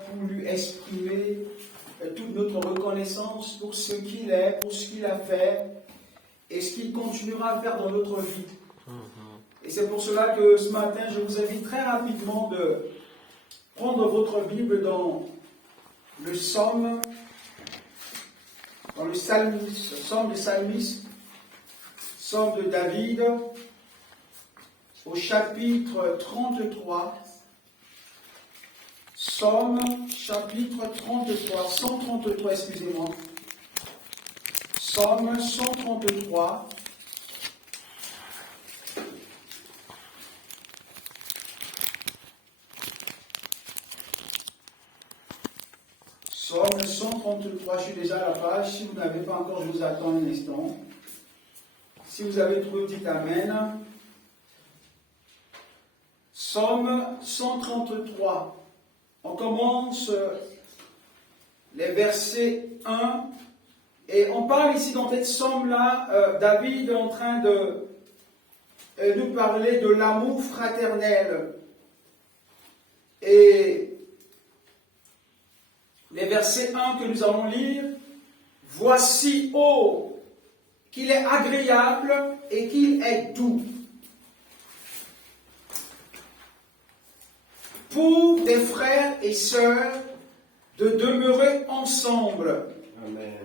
pour lui exprimer toute notre reconnaissance pour ce qu'il est, pour ce qu'il a fait et ce qu'il continuera à faire dans notre vie. Et c'est pour cela que ce matin, je vous invite très rapidement de prendre votre Bible dans le psaume, dans le psaume de Psalmiste, psaume de David, au chapitre 33. Psaume, chapitre 33, 133, excusez-moi. Psaume 133. Psaume 133, je suis déjà à la page. Si vous n'avez pas encore, je vous attends un instant. Si vous avez trouvé, dites Amen. Psaume 133. On commence les versets 1. Et on parle ici dans cette psaume-là, David est en train de nous parler de l'amour fraternel. Et les versets 1 que nous allons lire, « Voici, ô, qu'il est agréable et qu'il est doux. Pour des frères et sœurs de demeurer ensemble. » Amen.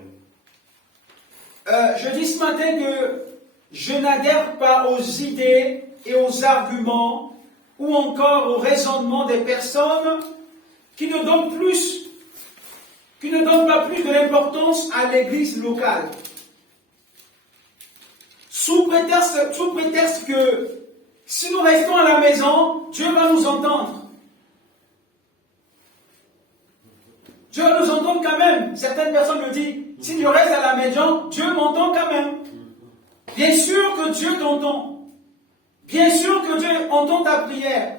Je dis ce matin que je n'adhère pas aux idées et aux arguments ou encore au raisonnement des personnes qui ne donnent pas plus de l'importance à l'église locale. Sous prétexte que si nous restons à la maison, Dieu va nous entendre. Dieu va nous entendre quand même. Certaines personnes me disent, si je reste à la maison, Dieu m'entend quand même. Bien sûr que Dieu t'entend. Bien sûr que Dieu entend ta prière.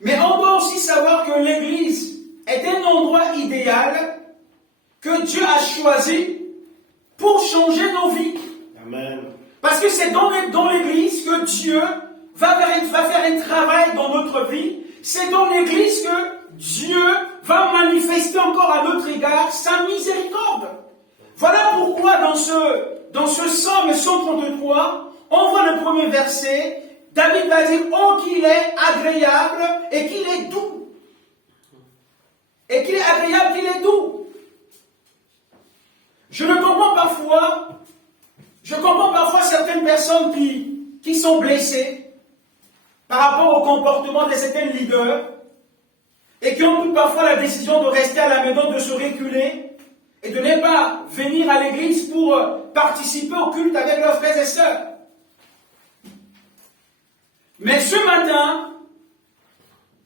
Mais on doit aussi savoir que l'Église est un endroit idéal que Dieu a choisi pour changer nos vies. Amen. Parce que c'est dans l'Église que Dieu va faire un travail dans notre vie. C'est dans l'Église que Dieu va manifester encore à notre égard sa miséricorde. Voilà pourquoi dans ce psaume 133, on voit le premier verset, David va dire « Oh, qu'il est agréable et qu'il est doux ». Et qu'il est agréable, qu'il est doux. Je comprends parfois certaines personnes qui sont blessées par rapport au comportement de certains leaders et qui ont pris parfois la décision de rester à la maison, de se reculer et de ne pas venir à l'église pour participer au culte avec leurs frères et sœurs. Mais ce matin,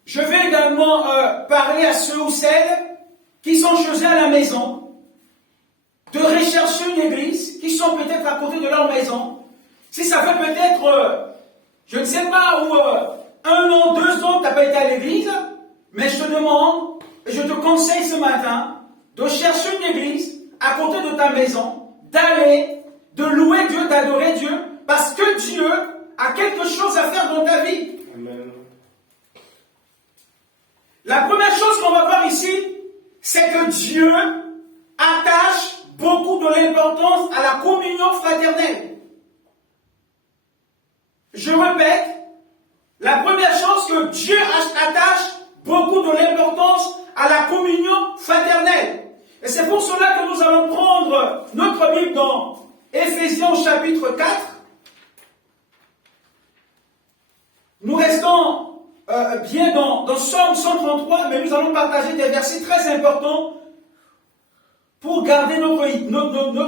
je vais également parler à ceux ou celles qui sont chez eux à la maison, de rechercher une église, qui sont peut-être à côté de leur maison. Si ça fait peut-être, je ne sais pas, ou 1 an, 2 ans, tu n'as pas été à l'église, mais je te demande, et je te conseille ce matin, de chercher une église à côté de ta maison, d'aller, de louer Dieu, d'adorer Dieu, parce que Dieu a quelque chose à faire dans ta vie. Amen. La première chose qu'on va voir ici, c'est que Dieu attache beaucoup de l'importance à la communion fraternelle. Je répète, la première chose que Dieu attache beaucoup de l'importance à la communion fraternelle. Et c'est pour cela que nous allons prendre notre Bible dans Éphésiens chapitre 4. Nous restons bien dans Psaume 133, mais nous allons partager des versets très importants pour garder notre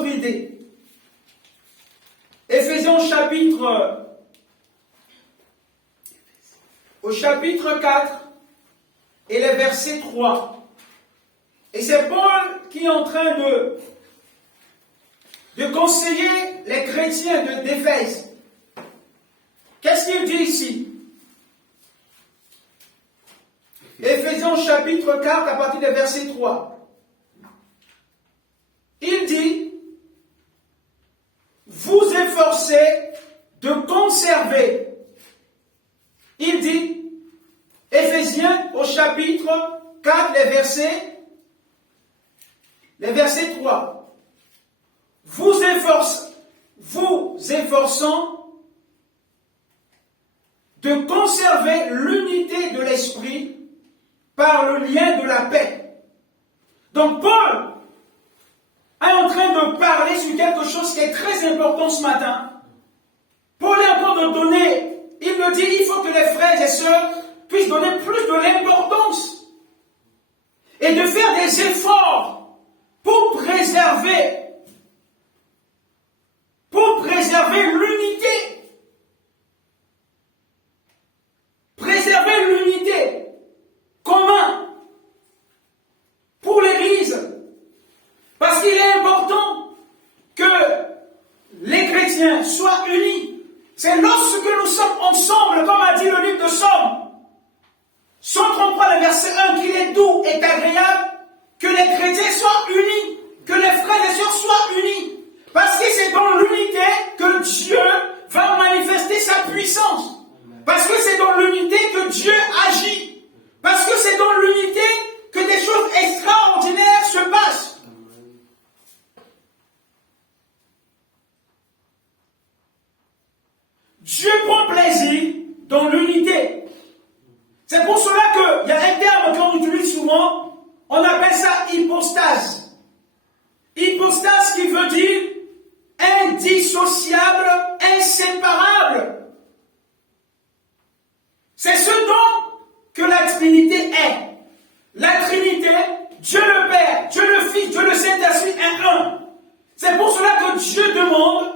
idée. Éphésiens au chapitre 4 et les versets 3. Et c'est Paul qui est en train de conseiller les chrétiens d'Éphèse. Qu'est-ce qu'il dit ici? Éphésiens chapitre 4 à partir du verset 3. Il dit, vous efforcez de conserver. Il dit, Éphésiens au chapitre 4, les versets 3. Vous efforçant de conserver l'unité de l'esprit par le lien de la paix. Donc Paul est en train de parler sur quelque chose qui est très important ce matin. Paul est en train de donner, il me dit, il faut que les frères et sœurs puissent donner plus de l'importance et de faire des efforts pour préserver l'unité. Préserver l'unité. Comment? Pour l'Église. Parce qu'il est important que les chrétiens soient unis. C'est lorsque nous sommes ensemble, comme a dit le livre de Somme, 133, le verset 1, qu'il est doux et agréable, que les chrétiens soient unis, que les frères et sœurs soient unis. Parce que c'est dans l'unité que Dieu va manifester sa puissance. Parce que c'est dans l'unité que Dieu agit. Parce que c'est dans l'unité que des choses extraordinaires se passent. Dieu prend plaisir dans l'unité. C'est pour cela qu'il y a un terme qu'on utilise souvent, on appelle ça hypostase. Hypostase qui veut dire indissociable, inséparable. C'est ce dont que la Trinité est. La Trinité, Dieu le Père, Dieu le Fils, Dieu le Saint-Esprit est un. C'est pour cela que Dieu demande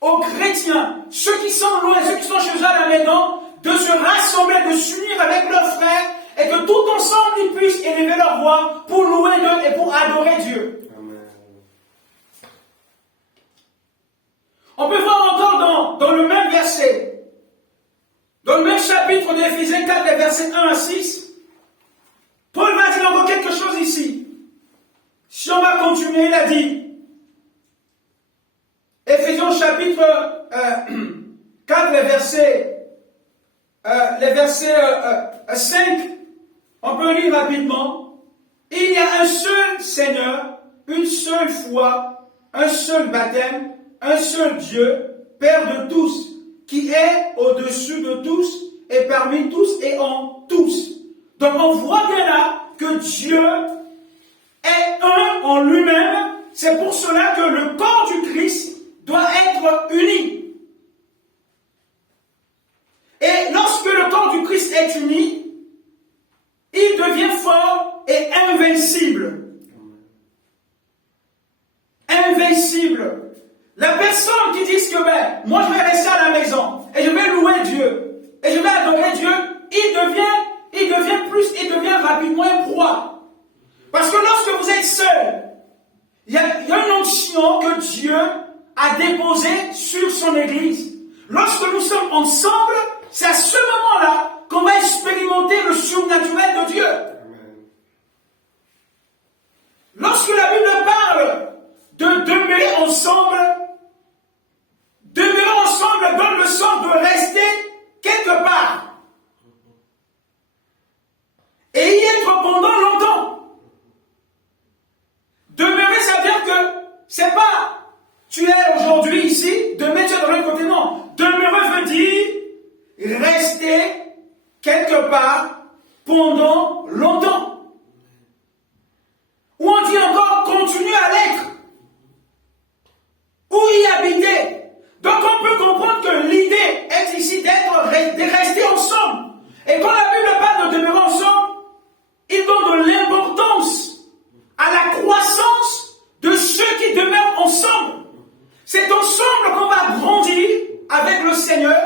aux chrétiens, ceux qui sont loin, ceux qui sont chez eux à la maison, de se rassembler, de s'unir avec leurs frères, et que tout ensemble ils puissent élever leur voix pour louer Dieu et pour adorer Dieu. Amen. On peut voir encore dans le même verset, dans le même chapitre d'Éphésiens 4, les versets 1 à 6, Paul va dire encore quelque chose ici. Si on va continuer, il a dit, Éphésiens chapitre 4, les versets 5, on peut lire rapidement. Il y a un seul Seigneur, une seule foi, un seul baptême, un seul Dieu, Père de tous, qui est au-dessus de tous et parmi tous et en tous. Donc on voit bien là que Dieu est un en lui-même. C'est pour cela que le corps du Christ doit être uni. Et lorsque le corps du Christ est uni, il devient fort et invincible. Invincible. La personne qui dit que moi je vais rester à la maison et je vais louer Dieu et je vais adorer Dieu, il devient rapidement un proie. Parce que lorsque vous êtes seul, il y a une onction que Dieu a déposée sur son Église. Lorsque nous sommes ensemble, c'est à ce moment-là qu'on va expérimenter le surnaturel de Dieu. Lorsque la Bible parle de demeurer ensemble donne le sens de rester quelque part. Et y être pendant longtemps. Demeurer, ça veut dire que c'est pas tu es aujourd'hui ici, demain tu es dans l'autre côté, non. Demeurer veut dire rester quelque part pendant longtemps. Ou on dit encore continuer à l'être. Ou y habiter. Donc on peut comprendre que l'idée est ici de rester ensemble. Et quand la Bible parle de demeurer ensemble, il donne de l'importance à la croissance de ceux qui demeurent ensemble. C'est ensemble qu'on va grandir avec le Seigneur.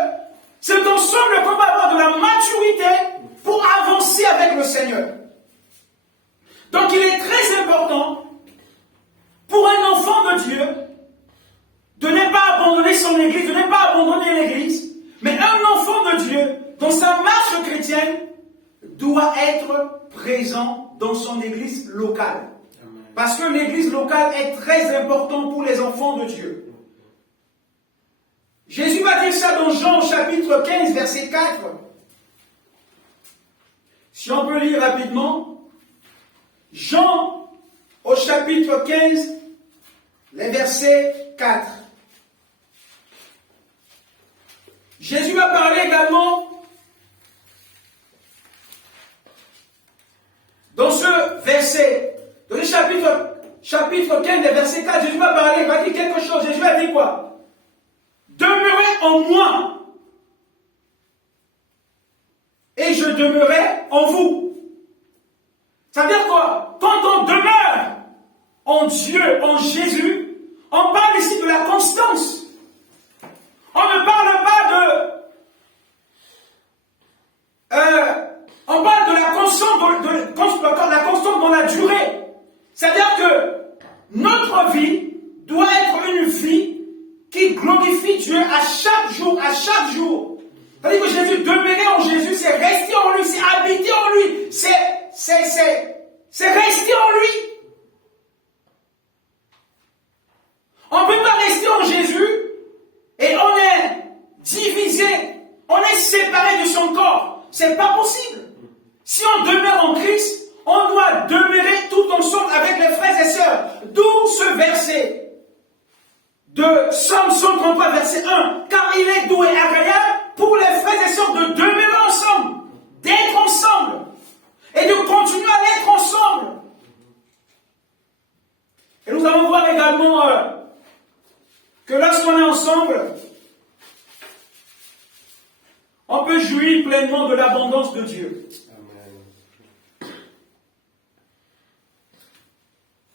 C'est ensemble qu'on va avoir de la maturité pour avancer avec le Seigneur. Donc il est très important pour un enfant de Dieu de ne pas abandonner son Église, de ne pas abandonner l'Église, mais un enfant de Dieu, dans sa marche chrétienne, doit être présent dans son Église locale. Amen. Parce que l'Église locale est très importante pour les enfants de Dieu. Jésus va dire ça dans Jean chapitre 15, verset 4. Si on peut lire rapidement. Jean, au chapitre 15, les versets 4. Jésus a parlé également dans ce verset, dans le chapitre 15, les versets 4, Jésus va parler, il va dire quelque chose. Jésus a dit quoi? Demeurez en moi, et je demeurerai en vous. Ça veut dire quoi? Quand on demeure en Dieu, en Jésus, on parle ici de la constance. On ne parle pas on parle de la constante dans la durée. C'est-à-dire que notre vie doit être une vie qui glorifie Dieu à chaque jour, à chaque jour. C'est-à-dire que Jésus, demeurer en Jésus, c'est rester en lui, c'est habiter en lui, c'est rester en lui. On ne peut pas rester en Jésus et on est divisé, on est séparé de son corps. C'est pas possible. Si on demeure en Christ, on doit demeurer tout ensemble avec les frères et sœurs. D'où ce verset de Psaume 133, verset 1. Car il est doux et agréable pour les frères et sœurs de demeurer ensemble, d'être ensemble et de continuer à être ensemble. Et nous allons voir également que lorsqu'on est ensemble, on peut jouir pleinement de l'abondance de Dieu.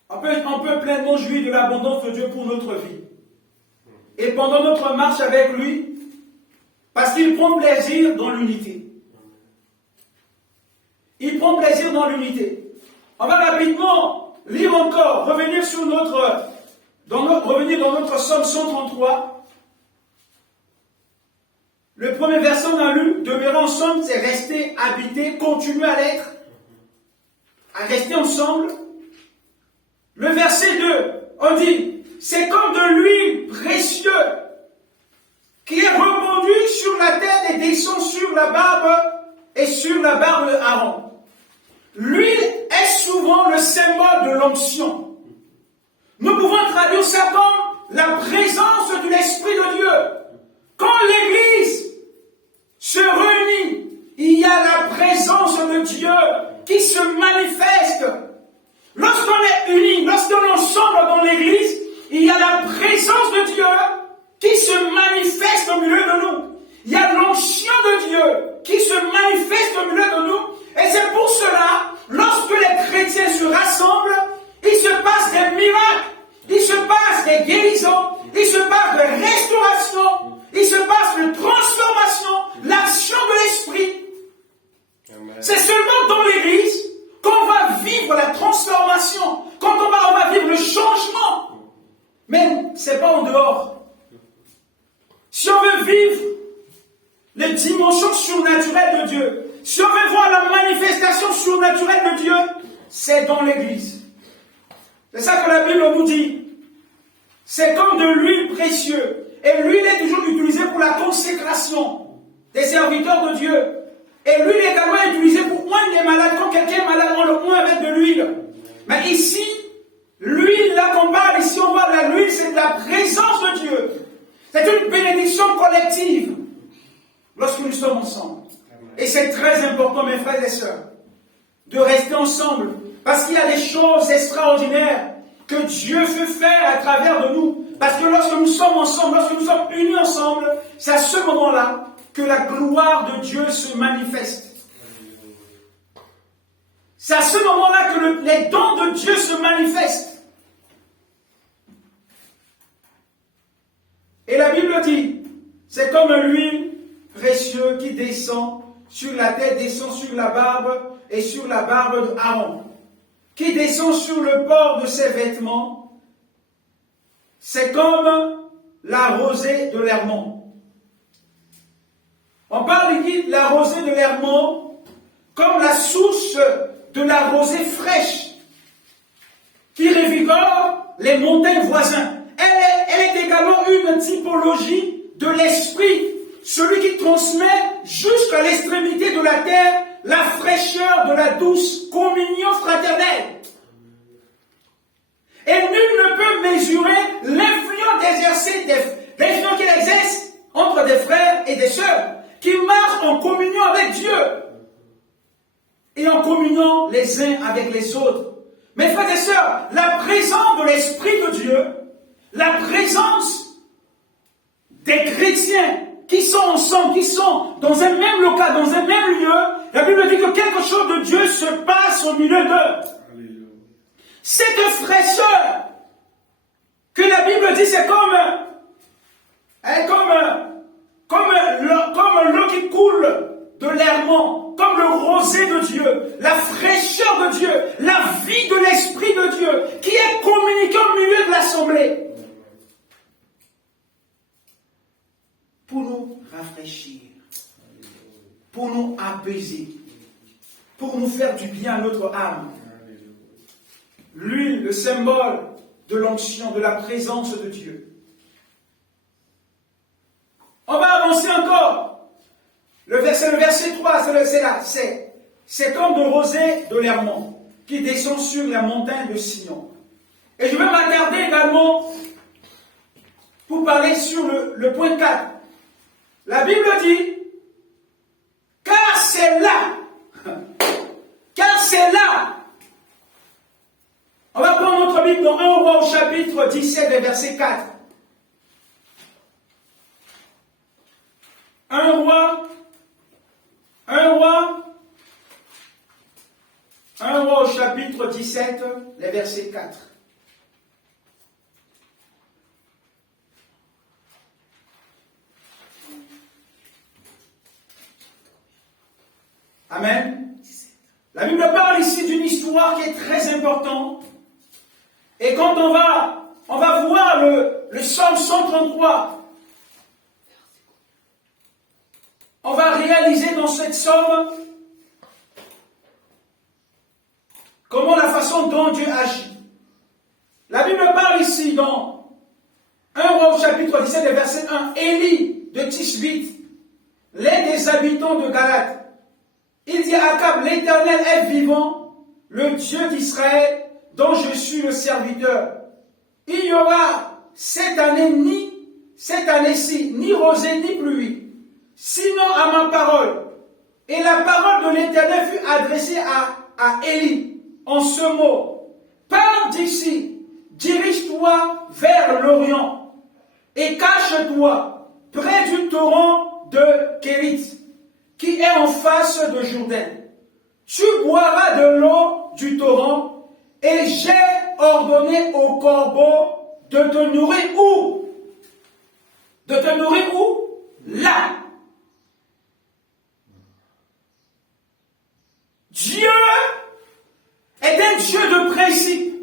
On peut pleinement jouir de l'abondance de Dieu pour notre vie. Et pendant notre marche avec lui, parce qu'il prend plaisir dans l'unité. Il prend plaisir dans l'unité. On va rapidement lire encore, revenir dans notre Psaume 133. Le premier verset on a lu, demeurer ensemble, c'est rester, habiter, continuer à l'être, à rester ensemble. Le verset 2, on dit, c'est comme de l'huile précieuse qui est répandue sur la tête et descend sur la barbe et sur la barbe d'Aaron. L'huile est souvent le symbole de l'onction. Nous pouvons traduire ça comme la présence de l'Esprit de Dieu. Quand l'Église se réunit, il y a la présence de Dieu qui se manifeste. Lorsqu'on est unis, lorsqu'on est ensemble dans l'Église, il y a la présence de Dieu qui se manifeste au milieu de nous. Il y a l'onction de Dieu qui se manifeste au milieu de nous. Et c'est pour cela, lorsque les chrétiens se rassemblent, il se passe des miracles, il se passe des guérisons, il se passe de restauration, il se passe de transformation, l'action de l'Esprit. C'est seulement dans l'Église qu'on va vivre la transformation, quand on va vivre le changement. Mais ce n'est pas en dehors. Si on veut vivre les dimensions surnaturelles de Dieu, si on veut voir la manifestation surnaturelle de Dieu, c'est dans l'Église. C'est ça que la Bible nous dit. C'est comme de l'huile précieuse. Et l'huile est toujours utilisée pour la consécration des serviteurs de Dieu. Et l'huile est également utilisée pour oindre les malades. Quand quelqu'un est malade, on le oint avec de l'huile. Mais ici, l'huile, là qu'on parle, ici on parle de l'huile, c'est de la présence de Dieu. C'est une bénédiction collective lorsque nous sommes ensemble. Et c'est très important, mes frères et sœurs, de rester ensemble. Parce qu'il y a des choses extraordinaires que Dieu veut faire à travers de nous. Parce que lorsque nous sommes ensemble, lorsque nous sommes unis ensemble, c'est à ce moment-là que la gloire de Dieu se manifeste. C'est à ce moment-là que les dons de Dieu se manifestent. Et la Bible dit, c'est comme l'huile précieuse qui descend sur la tête, descend sur la barbe et sur la barbe d'Aaron, qui descend sur le port de ses vêtements. C'est comme la rosée de l'Hermon. On parle ici de la rosée de l'Hermon comme la source de la rosée fraîche qui revigore les montagnes voisines. Elle est également une typologie de l'Esprit, celui qui transmet jusqu'à l'extrémité de la terre la fraîcheur de la douce communion fraternelle. communiant les uns avec les autres. Mes frères et sœurs, la présence de l'Esprit de Dieu, la présence des chrétiens qui sont ensemble, qui sont dans un même local, dans un même lieu, la Bible dit que quelque chose de Dieu se passe au milieu d'eux. Cette fraîcheur que la Bible dit, c'est comme l'eau qui coule de l'hermont, comme le rosée de Dieu, la fraîcheur de Dieu, la vie de l'Esprit de Dieu, qui est communiquée au milieu de l'assemblée. Pour nous rafraîchir, pour nous apaiser, pour nous faire du bien à notre âme. L'huile, le symbole de l'onction, de la présence de Dieu. On va avancer encore. Le verset 3, c'est comme de rosée de l'hermont qui descend sur la montagne de Sion. Et je vais m'attarder également pour parler sur le point 4. La Bible dit, car c'est là, on va prendre notre Bible dans 1 Roi au chapitre 17 et verset 4. 1 Roi au chapitre 17, les versets 4. Amen. La Bible parle ici d'une histoire qui est très importante. Et quand on va voir le psaume 133, on va réaliser dans cette psaume comment la façon dont Dieu agit. La Bible parle ici dans 1 Roi au chapitre 17, verset 1, Élie de Tishbite, l'un des habitants de Galate. Il dit à Akab, l'Éternel est vivant, le Dieu d'Israël, dont je suis le serviteur. Il n'y aura cette année-ci, ni rosée ni pluie, sinon à ma parole. Et la parole de l'Éternel fut adressée à Élie en ce mot. Pars d'ici, dirige-toi vers l'Orient et cache-toi près du torrent de Kérit, qui est en face de Jourdain. Tu boiras de l'eau du torrent, et j'ai ordonné au corbeau de te nourrir où? De te nourrir où? Là. Dieu est un Dieu de principe.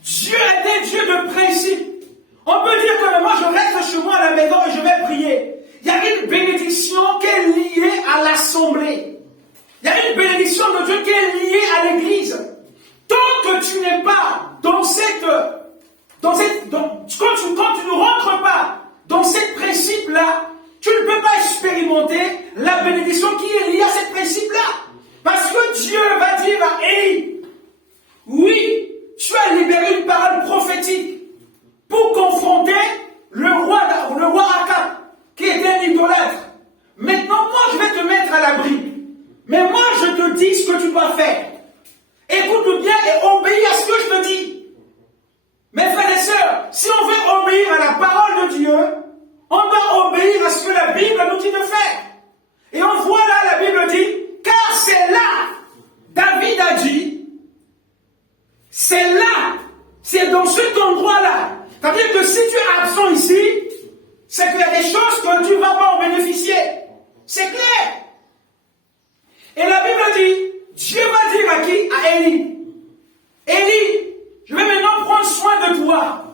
Dieu est un Dieu de principe. On peut dire que moi je reste chez moi à la maison et je vais prier. Il y a une bénédiction qui est liée à l'assemblée. Il y a une bénédiction de Dieu qui est liée à l'église. Tant que tu n'es pas quand tu ne rentres pas dans ce principe-là, tu ne peux pas expérimenter la bénédiction qui est liée à ce principe-là. Parce que Dieu va dire à Élie, oui, tu as libéré une parole prophétique pour confronter le roi Akab, qui était un idolâtre. Maintenant, moi, je vais te mettre à l'abri. Mais moi, je te dis ce que tu dois faire. Écoute bien et obéis à ce que je te dis. Mes frères et sœurs, si on veut obéir à la parole de Dieu, on doit obéir à ce que la Bible nous dit de faire. Et on voit là, la Bible dit, car c'est là, David a dit, c'est là, c'est dans cet endroit-là. C'est-à-dire que si tu es absent ici, c'est qu'il y a des choses que tu ne vas pas en bénéficier. C'est clair. Et la Bible dit, Dieu va dire à qui? À Élie. Élie, je vais maintenant prendre soin de toi.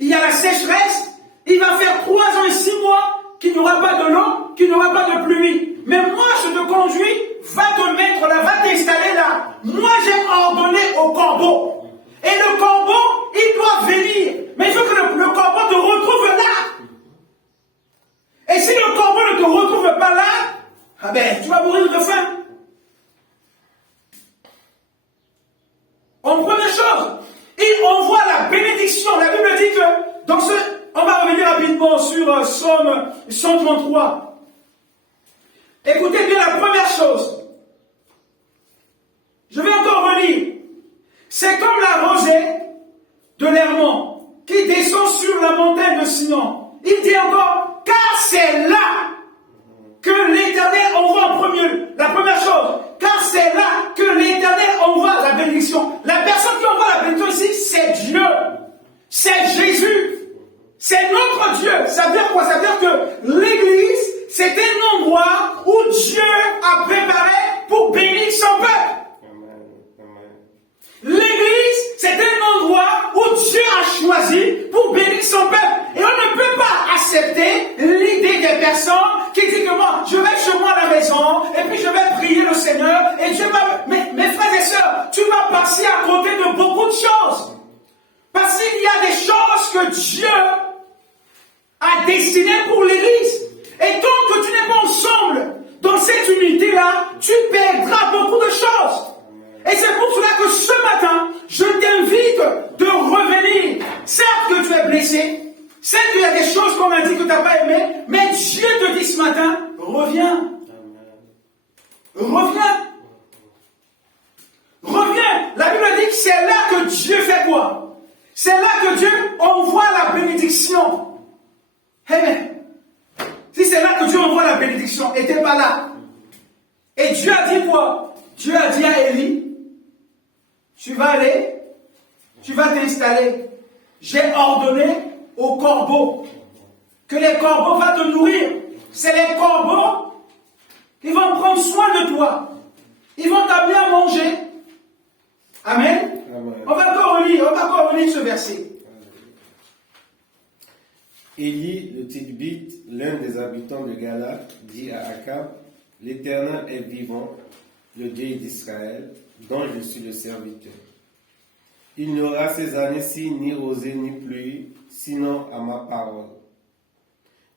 Il y a la sécheresse, il va faire 3 ans et 6 mois qu'il n'y aura pas de l'eau, qu'il n'y aura pas de pluie. Mais moi, je te conduis, va te mettre là, va t'installer là. Moi, j'ai ordonné au corbeau. Et le corbeau, il doit venir. Mais il faut que le corbeau te retrouve là. Et si le corbeau ne te retrouve pas là, ah ben, tu vas mourir de faim. On première chose, on voit la bénédiction. La Bible dit que, on va revenir rapidement sur Psaume 133. Écoutez bien la première chose. Je vais encore relire. C'est comme la rosée de l'Hermon qui descend sur la montagne de Sion. Il dit encore, car c'est là que l'Éternel envoie en premier lieu. La première chose, car c'est là que l'Éternel envoie la bénédiction. La personne qui envoie la bénédiction ici, c'est Dieu. C'est Jésus. C'est notre Dieu. Ça veut dire quoi? Ça veut dire que l'Église, c'est un endroit où Dieu a préparé pour bénir son peuple. L'église, c'est un endroit où Dieu a choisi pour bénir son peuple. Et on ne peut pas accepter l'idée des personnes qui disent que moi, je vais chez moi à la maison, et puis je vais prier le Seigneur, et Dieu va... Mes frères et sœurs, tu vas passer à côté de beaucoup de choses. Parce qu'il y a des choses que Dieu a destinées pour l'église. Et tant que tu n'es pas ensemble dans cette unité-là, tu perdras beaucoup de choses. Et c'est pour cela que ce matin, je t'invite de revenir. Certes que tu es blessé, certes qu'il y a des choses qu'on a dit que tu n'as pas aimé, mais Dieu te dit ce matin, reviens. Reviens. Reviens. La Bible dit que c'est là que Dieu fait quoi? C'est là que Dieu envoie la bénédiction. Amen. Si c'est là que Dieu envoie la bénédiction, et tu n'es pas là. Et Dieu a dit quoi? Dieu a dit à Élie, tu vas aller, tu vas t'installer. J'ai ordonné aux corbeaux que les corbeaux vont te nourrir. C'est les corbeaux qui vont prendre soin de toi. Ils vont t'amener à manger. Amen. Amen. On va encore relire ce verset. Élie le Tishbite, l'un des habitants de Galate, dit à Akab, l'Éternel est vivant, le Dieu d'Israël, dont je suis le serviteur. Il n'y aura ces années-ci ni rosée ni pluie, sinon à ma parole.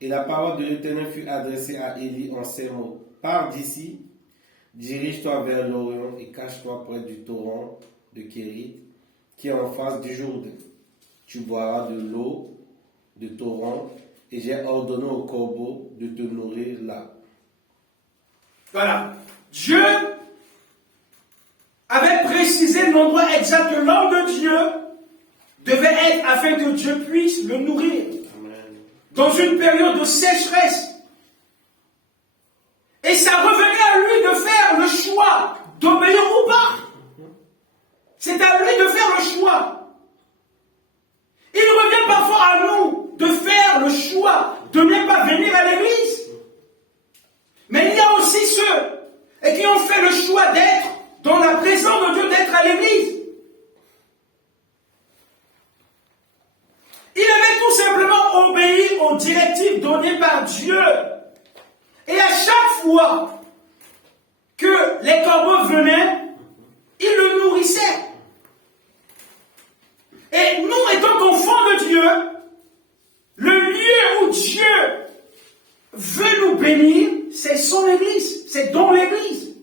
Et la parole de l'Éternel fut adressée à Élie en ces mots. Pars d'ici, dirige-toi vers l'Orient et cache-toi près du torrent de Kérit, qui est en face du Jourdain. Tu boiras de l'eau de torrent, et j'ai ordonné aux corbeaux de te nourrir là. Voilà. Dieu avait précisé l'endroit exact que l'homme de Dieu devait être afin que Dieu puisse le nourrir. Amen. Dans une période de sécheresse. Et ça revenait à lui de faire le choix d'obéir ou pas. C'est à lui de faire le choix. Il revient parfois à nous de faire le choix de ne pas venir à l'église. Mais il y a aussi ceux qui ont fait le choix d'être dans la présence de Dieu, d'être à l'église. Il avait tout simplement obéi aux directives données par Dieu. Et à chaque fois que les corbeaux venaient, il le nourrissait. Et nous, étant enfants de Dieu, le lieu où Dieu veut nous bénir, c'est son église, c'est dans l'église.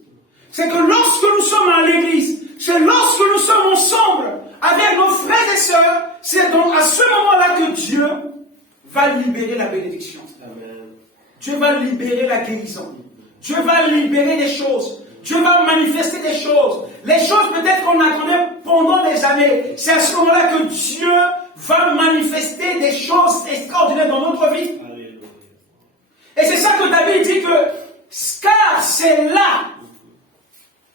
C'est que lorsque nous sommes à l'église, c'est lorsque nous sommes ensemble avec nos frères et sœurs, c'est donc à ce moment-là que Dieu va libérer la bénédiction. Amen. Dieu va libérer la guérison. Dieu va libérer des choses. Dieu va manifester des choses. Les choses peut-être qu'on attendait pendant des années. C'est à ce moment-là que Dieu va manifester des choses extraordinaires dans notre vie. Et c'est ça que David dit que, car c'est là,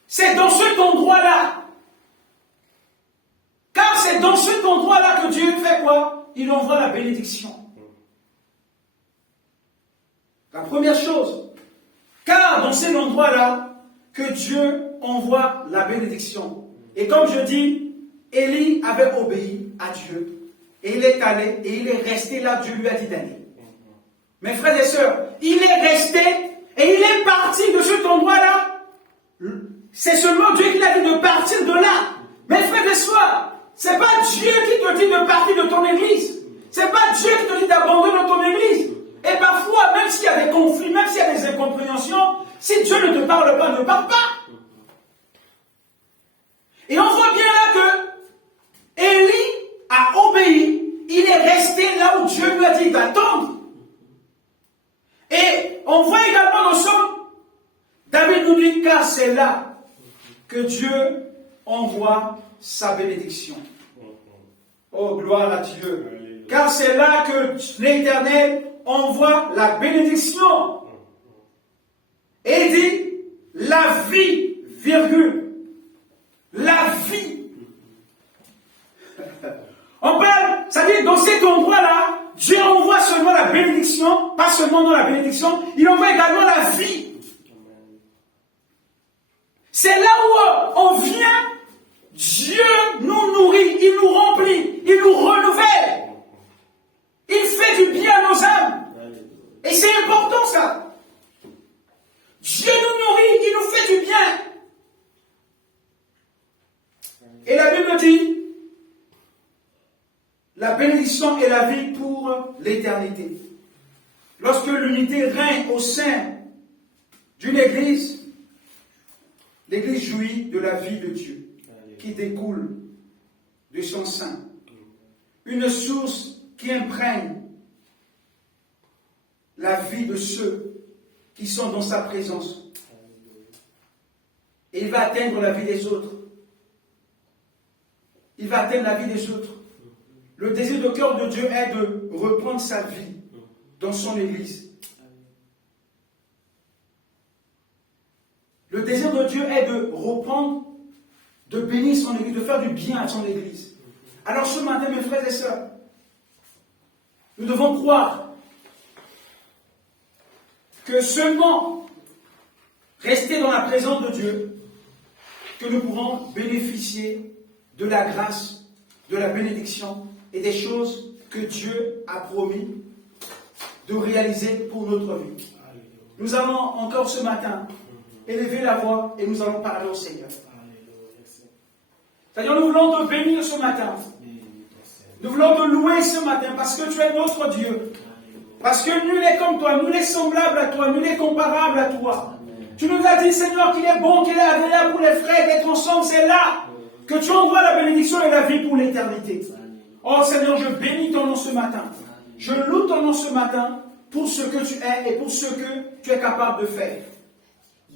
c'est dans cet endroit-là. Car c'est dans cet endroit-là que Dieu fait quoi? Il envoie la bénédiction. La première chose, car dans cet endroit-là, que Dieu envoie la bénédiction. Et comme je dis, Élie avait obéi à Dieu. Et il est allé, et il est resté là, Dieu lui a dit d'aller. Mes frères et sœurs, il est resté, et il est parti de cet endroit-là. C'est seulement Dieu qui l'a dit de partir de là. Mes frères et sœurs, c'est pas Dieu qui te dit de partir de ton église. C'est pas Dieu qui te dit d'abandonner ton église. Et parfois, même s'il y a des conflits, même s'il y a des incompréhensions, si Dieu ne te parle pas, ne parle pas. Et on voit bien là que Élie a obéi. Il est resté là où Dieu lui a dit d'attendre. Et on voit également dans Somme, David nous dit, car c'est là que Dieu envoie sa bénédiction. Oh, gloire à Dieu. Car c'est là que l'Éternel envoie la bénédiction. Et il dit, la vie, virgule. La vie. On parle, ça dit, dans cet endroit-là, Dieu envoie seulement la bénédiction, pas seulement dans la bénédiction, il envoie également la vie. C'est là où on vient, Dieu nous nourrit, il nous remplit, il nous renouvelle. Il fait du bien à nos âmes. Et c'est important ça. Dieu nous nourrit, il nous fait du bien. Et la Bible dit, la bénédiction est la vie pour l'éternité. Lorsque l'unité règne au sein d'une église, l'église jouit de la vie de Dieu qui découle de son sein. Une source qui imprègne la vie de ceux qui sont dans sa présence. Et il va atteindre la vie des autres. Il va atteindre la vie des autres. Le désir de cœur de Dieu est de reprendre sa vie dans son église. Le désir de Dieu est de reprendre, de bénir son église, de faire du bien à son église. Alors ce matin, mes frères et sœurs, nous devons croire que seulement rester dans la présence de Dieu, que nous pourrons bénéficier de la grâce, de la bénédiction et des choses que Dieu a promis de réaliser pour notre vie. Nous allons encore ce matin élever la voix et nous allons parler au Seigneur. C'est-à-dire nous voulons te bénir ce matin. Nous voulons te louer ce matin parce que tu es notre Dieu. Parce que nul n'est comme toi, nul n'est semblable à toi, nul n'est comparable à toi. Tu nous as dit, Seigneur, qu'il est bon, qu'il est agréable pour les frères d'être ensemble. C'est là que tu envoies la bénédiction et la vie pour l'éternité. Oh Seigneur, je bénis ton nom ce matin. Je loue ton nom ce matin pour ce que tu es et pour ce que tu es capable de faire.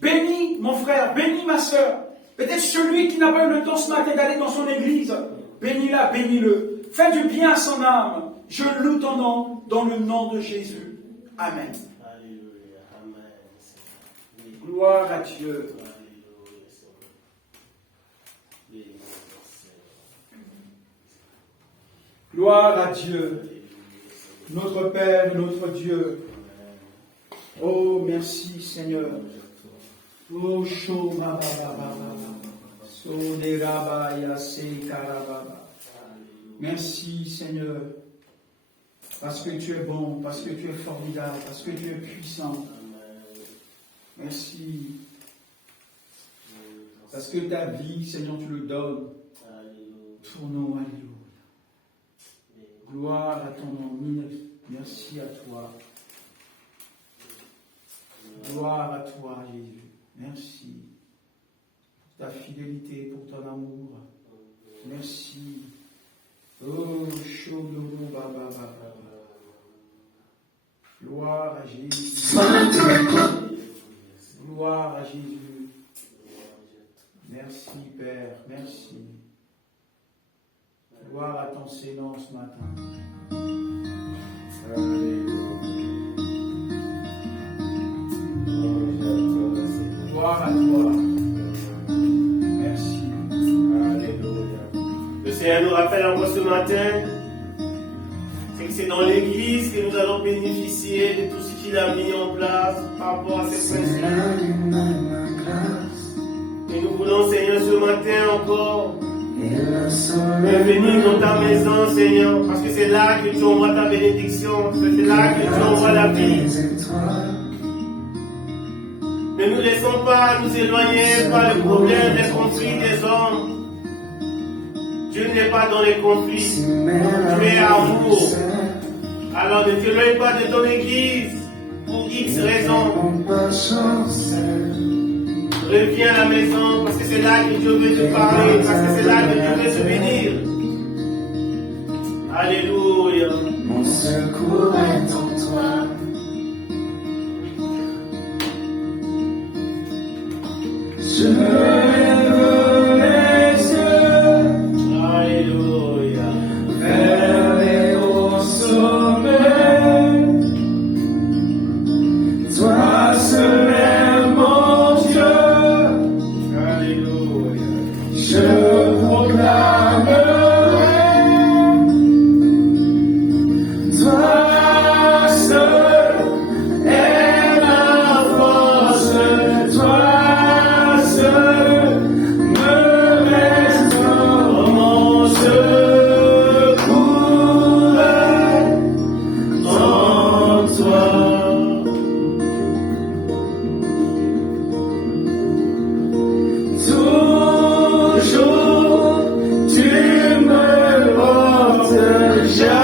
Bénis mon frère, bénis ma soeur. Peut-être celui qui n'a pas eu le temps ce matin d'aller dans son église. Bénis-la, bénis-le. Fais du bien à son âme. Je loue ton nom dans le nom de Jésus. Amen. Alléluia. Amen. Gloire à Dieu. Gloire à Dieu. Notre Père, notre Dieu. Oh, merci Seigneur. Oh, merci Seigneur. Parce que tu es bon, parce que tu es formidable, parce que tu es puissant. Merci. Parce que ta vie, Seigneur, tu le donnes pour nous. Alléluia. Gloire à ton nom. Merci à toi. Gloire à toi, Jésus. Merci pour ta fidélité, pour ton amour. Merci. Oh, Shodobo Baba Baba. Gloire à Jésus. Gloire à Jésus. Merci, Père. Merci. Gloire à ton Seigneur ce matin. Gloire à toi. Merci. Alléluia. Le Seigneur nous rappelle encore ce matin, c'est que c'est dans l'Église que nous allons bénéficier de tout ce qu'il a mis en place par rapport à ces principes. Et nous voulons, Seigneur, ce matin encore, venir dans ta maison, Seigneur, parce que c'est là que tu envoies ta bénédiction, c'est là que tu envoies la vie. Ne nous laissons pas nous éloigner par le problème des conflits des hommes. Dieu n'est pas dans les conflits, tu es amour. Alors ne t'éloigne pas de ton église pour X raisons. Reviens à la maison parce que c'est là que Dieu veut te parler, parce que c'est là que Dieu veut te bénir. Alléluia. Mon secours est en toi. Je jamais.